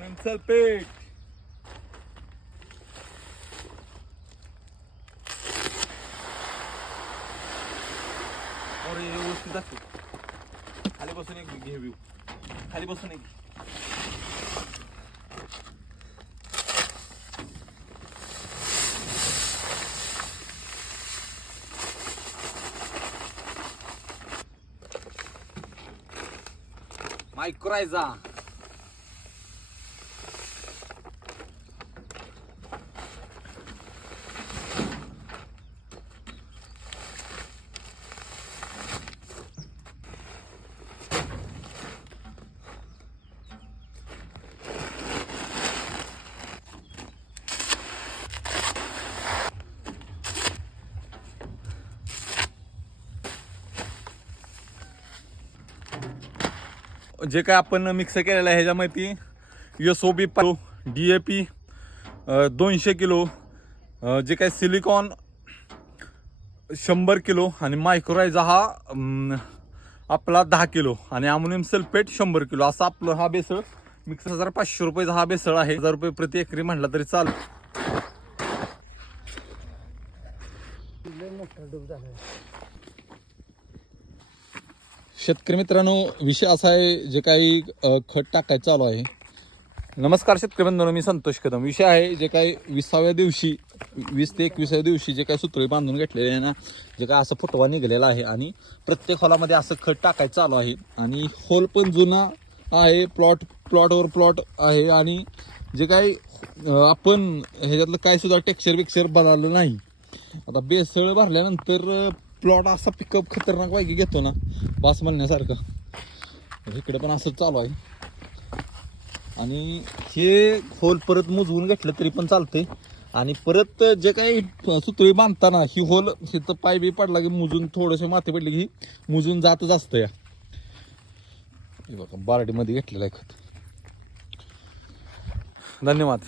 Sulphate अरे व्यवस्थित दाखव खाली बसून एक घे व्ह्यू खाली बसून एक मायक्रोरायझा. जे काय आपण मिक्स केलेलं आहे ह्याच्यामध्ये S O B D A P दोनशे किलो जे काय सिलिकॉन शंभर किलो आणि मायक्रोरायझा हा आपला दहा किलो आणि अमोनियम सल्फेट शंभर किलो. असा आपलं हा बेसळ मिक्स हजार पाचशे रुपयेचा हा बेसळ आहे. हजार रुपये प्रति एकरी म्हटला तरी चालेल. शेतकरी मित्रांनो विषय असा आहे जे काही खत टाकायचं चालू आहे. नमस्कार शेतकरी बंधूंनो मी संतोष कदम. विषय आहे जे काही विसाव्या दिवशी वीस ते एकविसाव्या दिवशी जे काही सुतळी बांधून घेतलेले आहे ना जे काय असं फुटवा निघालेला आहे आणि प्रत्येक हॉलामध्ये असं खत टाकायचं चालू आहे. आणि होल पण जुना आहे प्लॉट प्लॉटवर प्लॉट आहे आणि जे काही आपण ह्याच्यातलं काय सुद्धा टेक्स्चर बिक्चर बदललं नाही. आता बेसळ भरल्यानंतर प्लॉट असा पिकअप खतरनाक वाईकी घेतो ना वास म्हणण्यासारखं इकडे पण असंच चालू आहे. आणि हे होल परत मुजवून घेतलं तरी पण चालते आणि परत जे काही सुतळी बांधताना ही होल हिथं पाय बी पडला की मुजून थोडेसे माती पडली की मुजून जातच असतं या. हे बघा बारडीमध्ये घेतलेलं आहे खत. धन्यवाद.